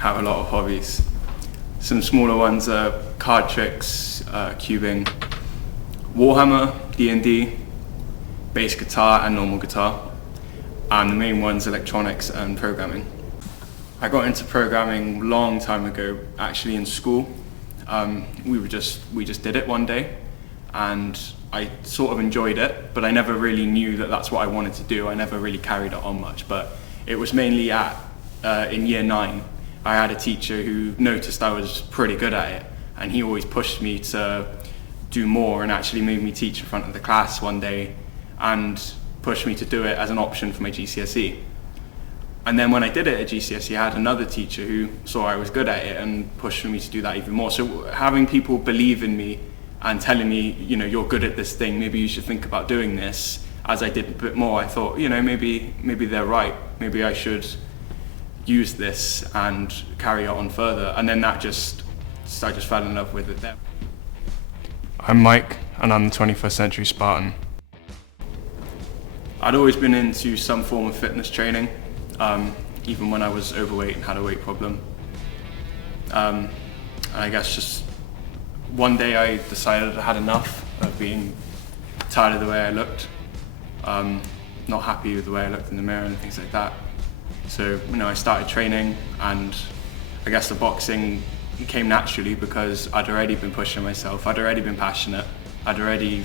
have a lot of hobbies. Some smaller ones are card tricks, cubing, Warhammer, D&D, bass guitar and normal guitar, and the main one's electronics and programming. I got into programming a long time ago, actually in school. We just did it one day, and I sort of enjoyed it, but I never really knew that that's what I wanted to do. I never really carried it on much, but it was mainly in year 9. I had a teacher who noticed I was pretty good at it, and he always pushed me to do more and actually made me teach in front of the class one day and pushed me to do it as an option for my GCSE. And then when I did it at GCSE, I had another teacher who saw I was good at it and pushed me to do that even more. So having people believe in me and telling me, you're good at this thing, maybe you should think about doing this, as I did a bit more, I thought, maybe they're right. Maybe I should use this and carry it on further. And then I just fell in love with it then. I'm Mike, and I'm the 21st Century Spartan. I'd always been into some form of fitness training. Even when I was overweight and had a weight problem. And I guess just one day I decided I had enough of being tired of the way I looked, not happy with the way I looked in the mirror and things like that. So, I started training, and I guess the boxing came naturally because I'd already been pushing myself, I'd already been passionate, I'd already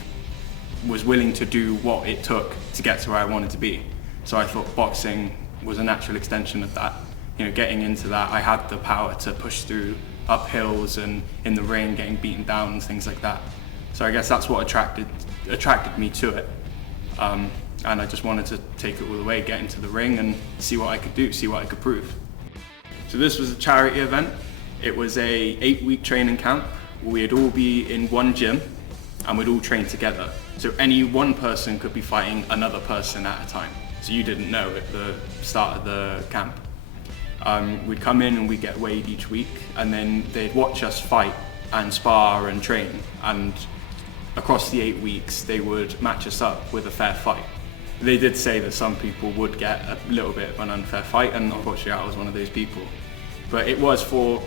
was willing to do what it took to get to where I wanted to be. So I thought boxing was a natural extension of that. Getting into that, I had the power to push through up hills and in the rain getting beaten down and things like that. So I guess that's what attracted me to it. And I just wanted to take it all the way, get into the ring and see what I could do, see what I could prove. So this was a charity event. It was a 8-week training camp where we'd all be in one gym and we'd all train together. So any one person could be fighting another person at a time. So you didn't know at the start of the camp. We'd come in and we'd get weighed each week, and then they'd watch us fight and spar and train, and across the 8 weeks they would match us up with a fair fight. They did say that some people would get a little bit of an unfair fight, and unfortunately I was one of those people. But it was for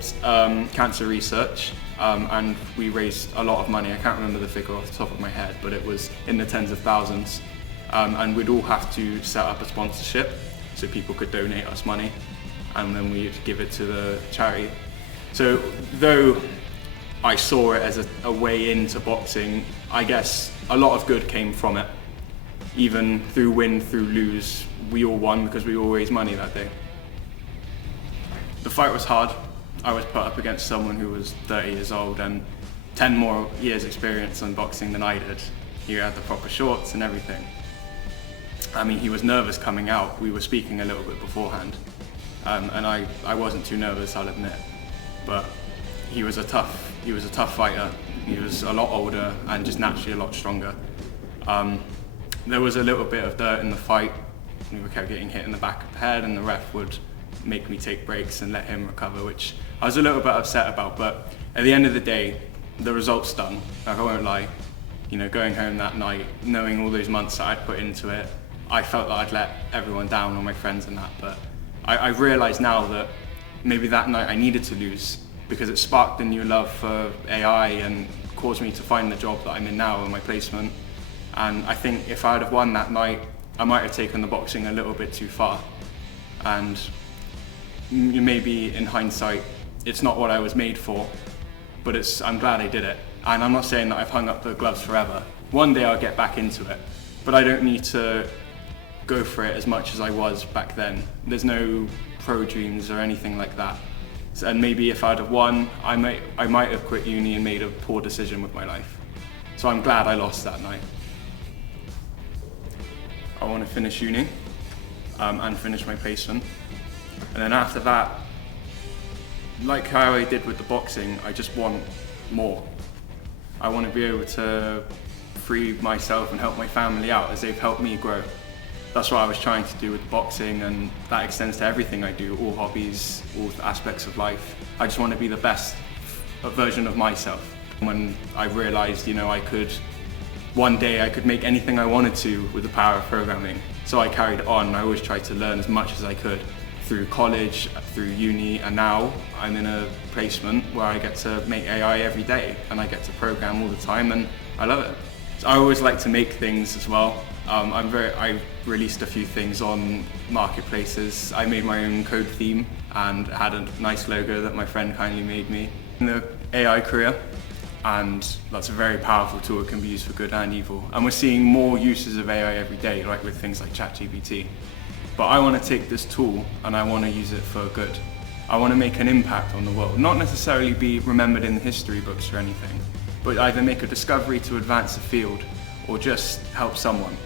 cancer research, and we raised a lot of money. I can't remember the figure off the top of my head, but it was in the tens of thousands. And we'd all have to set up a sponsorship so people could donate us money, and then we'd give it to the charity. So though I saw it as a way into boxing, I guess a lot of good came from it. Even through win, through lose, we all won because we all raised money that day. The fight was hard. I was put up against someone who was 30 years old and 10 more years experience in boxing than I did. He had the proper shorts and everything. He was nervous coming out. We were speaking a little bit beforehand, and I wasn't too nervous, I'll admit. But he was a tough fighter. He was a lot older and just naturally a lot stronger. There was a little bit of dirt in the fight. We kept getting hit in the back of the head, and the ref would make me take breaks and let him recover, which I was a little bit upset about. But at the end of the day, the result's done. I won't lie. Going home that night, knowing all those months that I'd put into it, I felt that I'd let everyone down, all my friends and that, but I realised now that maybe that night I needed to lose because it sparked a new love for AI and caused me to find the job that I'm in now and my placement. And I think if I'd have won that night, I might have taken the boxing a little bit too far. And maybe in hindsight, it's not what I was made for, but I'm glad I did it. And I'm not saying that I've hung up the gloves forever. One day I'll get back into it, but I don't need to go for it as much as I was back then. There's no pro dreams or anything like that. And maybe if I'd have won, I might have quit uni and made a poor decision with my life. So I'm glad I lost that night. I want to finish uni and finish my placement. And then after that, like how I did with the boxing, I just want more. I want to be able to free myself and help my family out as they've helped me grow. That's what I was trying to do with boxing, and that extends to everything I do, all hobbies, all aspects of life. I just want to be the best version of myself. When I realized, one day I could make anything I wanted to with the power of programming. So I carried on. I always tried to learn as much as I could through college, through uni, and now I'm in a placement where I get to make AI every day and I get to program all the time, and I love it. So I always like to make things as well. I released a few things on marketplaces. I made my own code theme and had a nice logo that my friend kindly made me. In the AI career, and that's a very powerful tool. It can be used for good and evil. And we're seeing more uses of AI every day, like with things like ChatGPT. But I want to take this tool and I want to use it for good. I want to make an impact on the world, not necessarily be remembered in the history books or anything, but either make a discovery to advance the field or just help someone.